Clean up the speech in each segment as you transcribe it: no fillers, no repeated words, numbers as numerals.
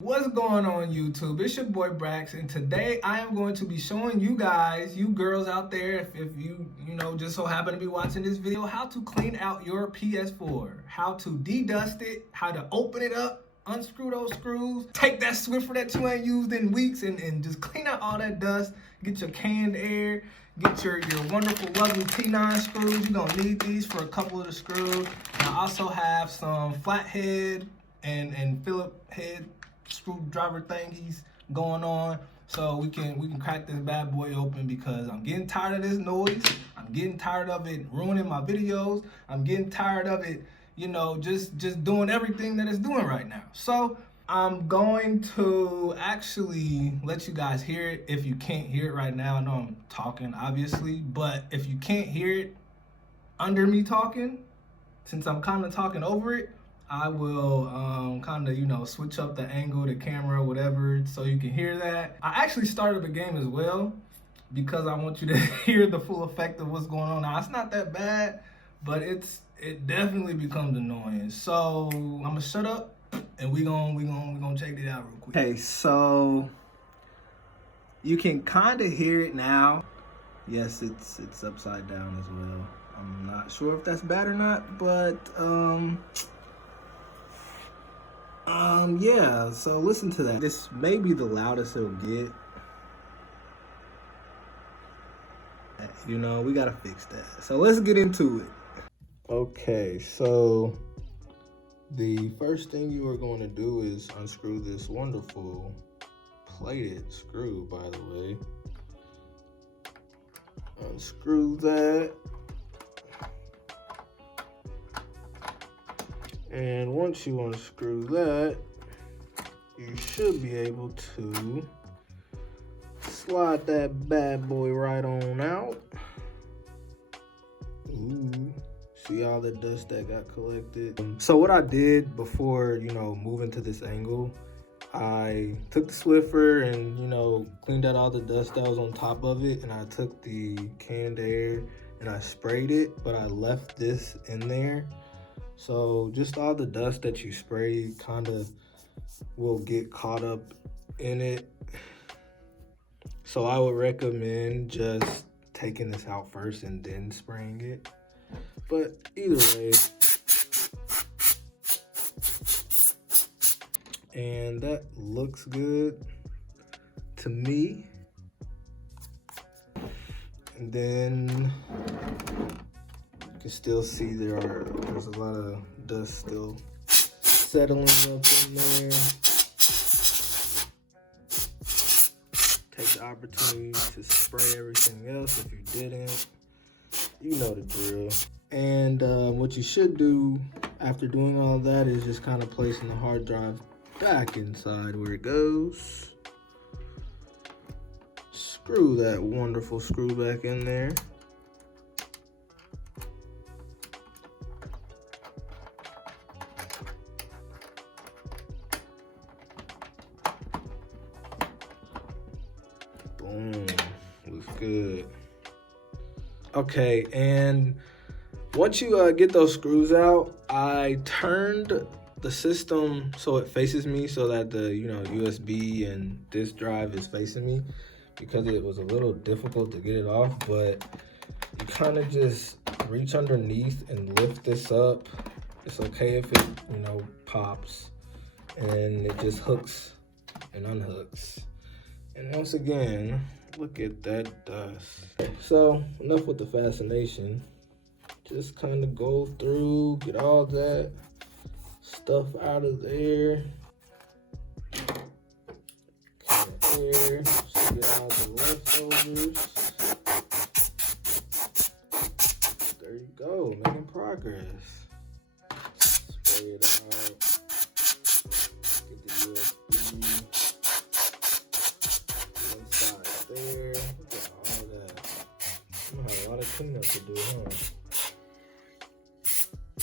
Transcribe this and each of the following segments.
What's going on YouTube? It's your boy Brax, and today I am going to be showing you guys, you girls out there, if you just so happen to be watching this video, how to clean out your PS4, how to de-dust it, how to open it up, unscrew those screws, take that Swiffer that you ain't used in weeks and just clean out all that dust, get your canned air, get your wonderful lovely T9 screws. You're gonna need these for a couple of the screws. I also have some flathead and Phillip head screwdriver thingies going on, so we can crack this bad boy open, because I'm getting tired of this noise. I'm getting tired of it ruining my videos. I'm getting tired of it, just doing everything that it's doing right now. So I'm going to actually let you guys hear it. If you can't hear it right now, I know I'm talking obviously, but if you can't hear it under me talking, since I'm kind of talking over it, I will kind of, switch up the angle, the camera, whatever, so you can hear that. I actually started the game as well because I want you to hear the full effect of what's going on. Now, it's not that bad, but it definitely becomes annoying. So I'm gonna shut up and we gonna check it out real quick. Okay, so you can kind of hear it now. Yes, it's upside down as well. I'm not sure if that's bad or not, but yeah, so listen to that. This may be the loudest it'll get. We gotta fix that. So let's get into it. Okay, so the first thing you are going to do is unscrew this wonderful plated screw, by the way. Unscrew that. And once you unscrew that, you should be able to slide that bad boy right on out. Ooh, see all the dust that got collected. So what I did before, moving to this angle, I took the Swiffer and, cleaned out all the dust that was on top of it. And I took the canned air and I sprayed it, but I left this in there. So just all the dust that you spray kind of will get caught up in it. So I would recommend just taking this out first and then spraying it. But either way, and that looks good to me. And then you can still see there's a lot of dust still settling up in there. Take the opportunity to spray everything else if you didn't. You know the drill. And what you should do after doing all that is just kind of placing the hard drive back inside where it goes. Screw that wonderful screw back in there. Boom, looks good. Okay, and once you get those screws out, I turned the system so it faces me, so that the USB and this drive is facing me, because it was a little difficult to get it off. But you kind of just reach underneath and lift this up. It's okay if it pops, and it just hooks and unhooks. And once again, look at that dust. So enough with the fascination. Just kind of go through, get all that stuff out of there. There, so get all the leftovers. There you go, making progress. Spray it out. Get the USB. There, look at all that. I'm gonna have a lot of cleanup to do, huh?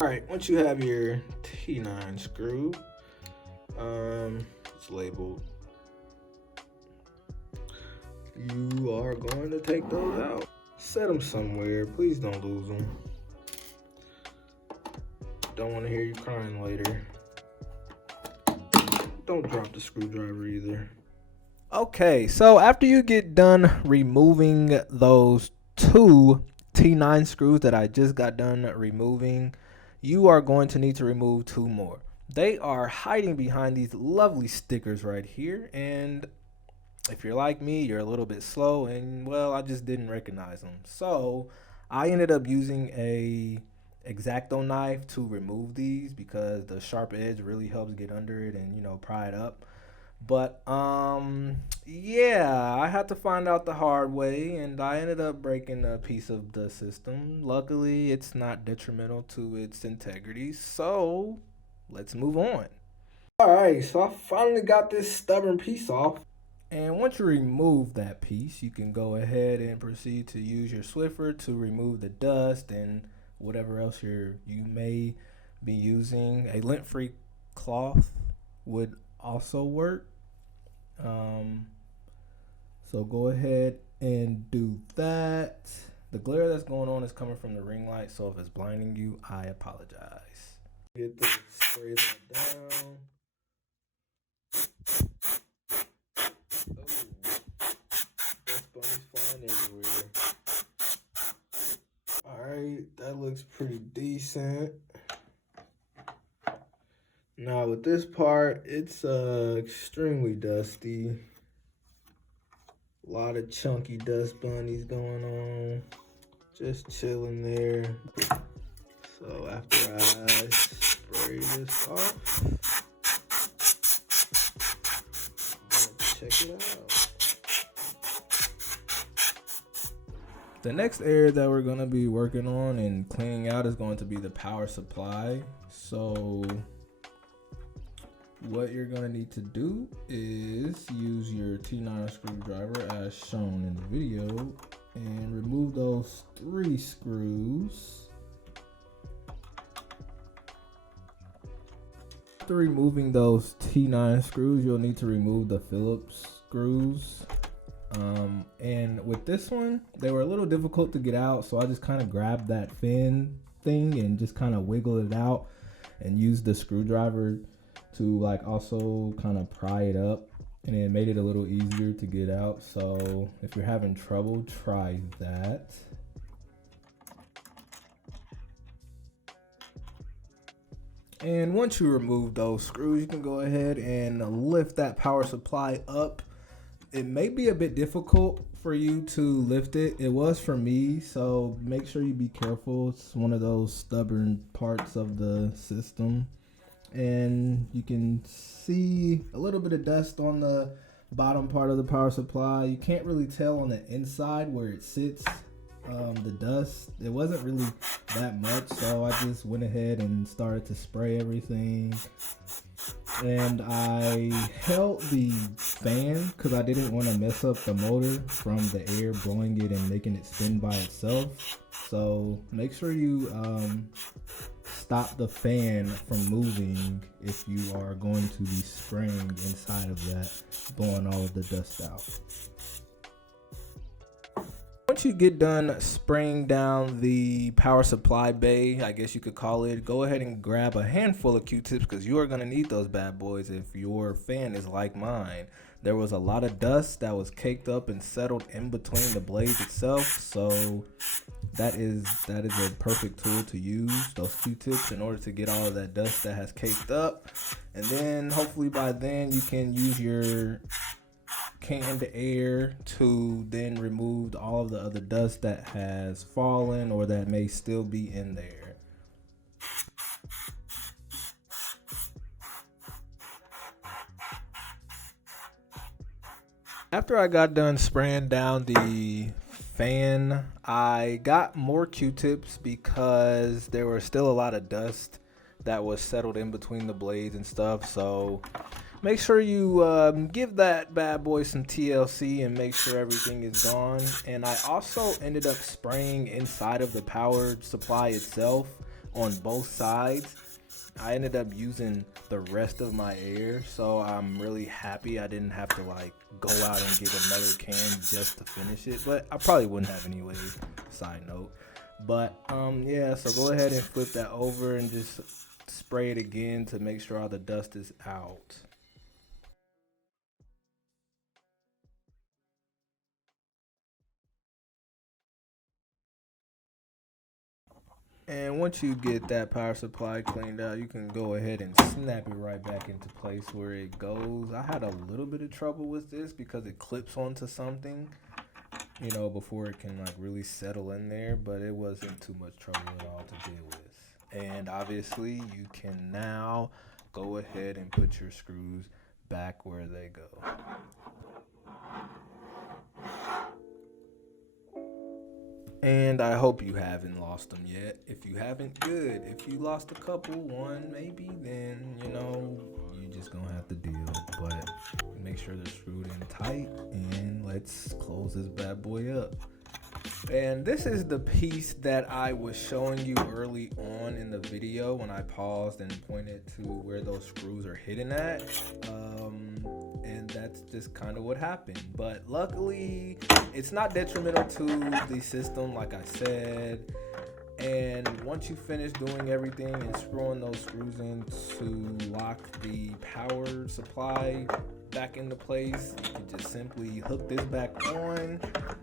All right, once you have your T9 screw, it's labeled. You are going to take those out. Set them somewhere. Please don't lose them. Don't want to hear you crying later. Don't drop the screwdriver either. Okay, so after you get done removing those two T9 screws that I just got done removing, you are going to need to remove two more. They are hiding behind these lovely stickers right here, and if you're like me, you're a little bit slow, and well, I just didn't recognize them. So I ended up using a X-Acto knife to remove these because the sharp edge really helps get under it and, you know, pry it up. But yeah, I had to find out the hard way, and I ended up breaking a piece of the system. Luckily, it's not detrimental to its integrity, so let's move on. Alright, so I finally got this stubborn piece off. And once you remove that piece, you can go ahead and proceed to use your Swiffer to remove the dust and whatever else you may be using. A lint-free cloth would also work. So go ahead and do that. The glare that's going on is coming from the ring light, so if it's blinding you, I apologize. Get the spray that down. Dust bunnies flying everywhere. Alright, that looks pretty decent. Now with this part, it's extremely dusty. A lot of chunky dust bunnies going on. Just chilling there. So after I spray this off, check it out. The next area that we're going to be working on and cleaning out is going to be the power supply. So what you're going to need to do is use your T9 screwdriver as shown in the video and remove those 3 screws. After removing those T9 screws, you'll need to remove the Phillips screws. And with this one, they were a little difficult to get out, so I just kind of grabbed that fin thing and just kind of wiggled it out and used the screwdriver to like also kind of pry it up, and it made it a little easier to get out. So if you're having trouble, try that. And once you remove those screws, you can go ahead and lift that power supply up. It may be a bit difficult for you to lift it. It was for me, so make sure you be careful. It's one of those stubborn parts of the system. And you can see a little bit of dust on the bottom part of the power supply. You can't really tell on the inside where it sits, the dust. It wasn't really that much, so I just went ahead and started to spray everything. And I held the fan because I didn't want to mess up the motor from the air blowing it and making it spin by itself. So make sure you stop the fan from moving if you are going to be spraying inside of that, blowing all of the dust out. Once you get done spraying down the power supply bay, I guess you could call it, go ahead and grab a handful of Q-tips because you are going to need those bad boys if your fan is like mine. There was a lot of dust that was caked up and settled in between the blades itself, so that is a perfect tool to use, those Q-tips, in order to get all of that dust that has caked up. And then hopefully by then you can use your canned air to then remove all of the other dust that has fallen or that may still be in there. After I got done spraying down the fan, I got more Q-tips because there was still a lot of dust that was settled in between the blades and stuff. So make sure you give that bad boy some TLC and make sure everything is gone. And I also ended up spraying inside of the power supply itself on both sides. I ended up using the rest of my air, so I'm really happy I didn't have to like go out and get another can just to finish it, but I probably wouldn't have anyways, side note. But yeah, so go ahead and flip that over and just spray it again to make sure all the dust is out. And once you get that power supply cleaned out, you can go ahead and snap it right back into place where it goes. I had a little bit of trouble with this because it clips onto something, you know, before it can like really settle in there, but it wasn't too much trouble at all to deal with. And obviously you can now go ahead and put your screws back where they go. And I hope you haven't lost them yet. If you haven't, good. If you lost a couple, one maybe, then, you know, you just gonna have to deal. But make sure they're screwed in tight, and let's close this bad boy up. And this is the piece that I was showing you early on in the video when I paused and pointed to where those screws are hidden at. And that's just kind of what happened. But luckily, it's not detrimental to the system, like I said. And once you finish doing everything and screwing those screws in to lock the power supply back into place, you can just simply hook this back on,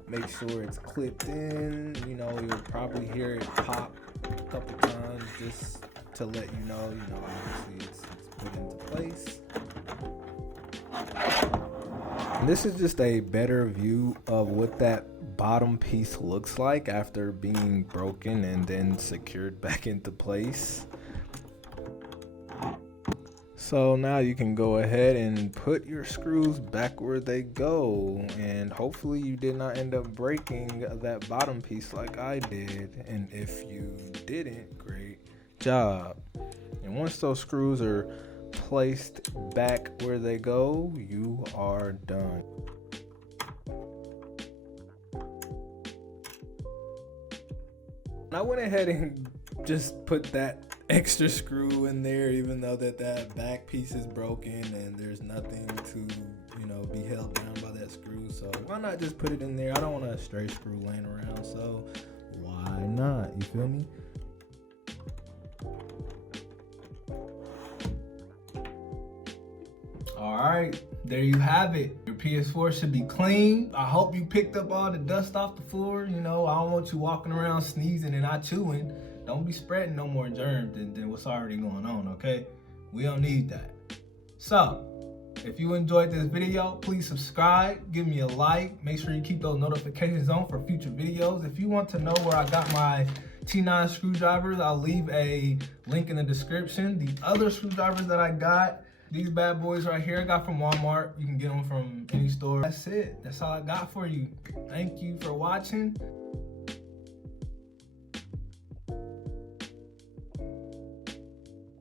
make sure it's clipped in. You know, you'll probably hear it pop a couple times just to let you know, obviously it's put into place. And this is just a better view of what that bottom piece looks like after being broken and then secured back into place. So now you can go ahead and put your screws back where they go, and hopefully you did not end up breaking that bottom piece like I did. And if you didn't, great job. And once those screws are placed back where they go, you are done. I went ahead and just put that extra screw in there, even though that back piece is broken and there's nothing to, be held down by that screw. So why not just put it in there? I don't want a stray screw laying around, so why not? You feel me? All right, there you have it. Your PS4 should be clean. I hope you picked up all the dust off the floor. I don't want you walking around sneezing and not chewing. Don't be spreading no more germs than what's already going on, okay? We don't need that. So, if you enjoyed this video, please subscribe, give me a like, make sure you keep those notifications on for future videos. If you want to know where I got my T9 screwdrivers, I'll leave a link in the description. The other screwdrivers that I got, these bad boys right here, I got from Walmart. You can get them from any store. That's it. That's all I got for you. Thank you for watching.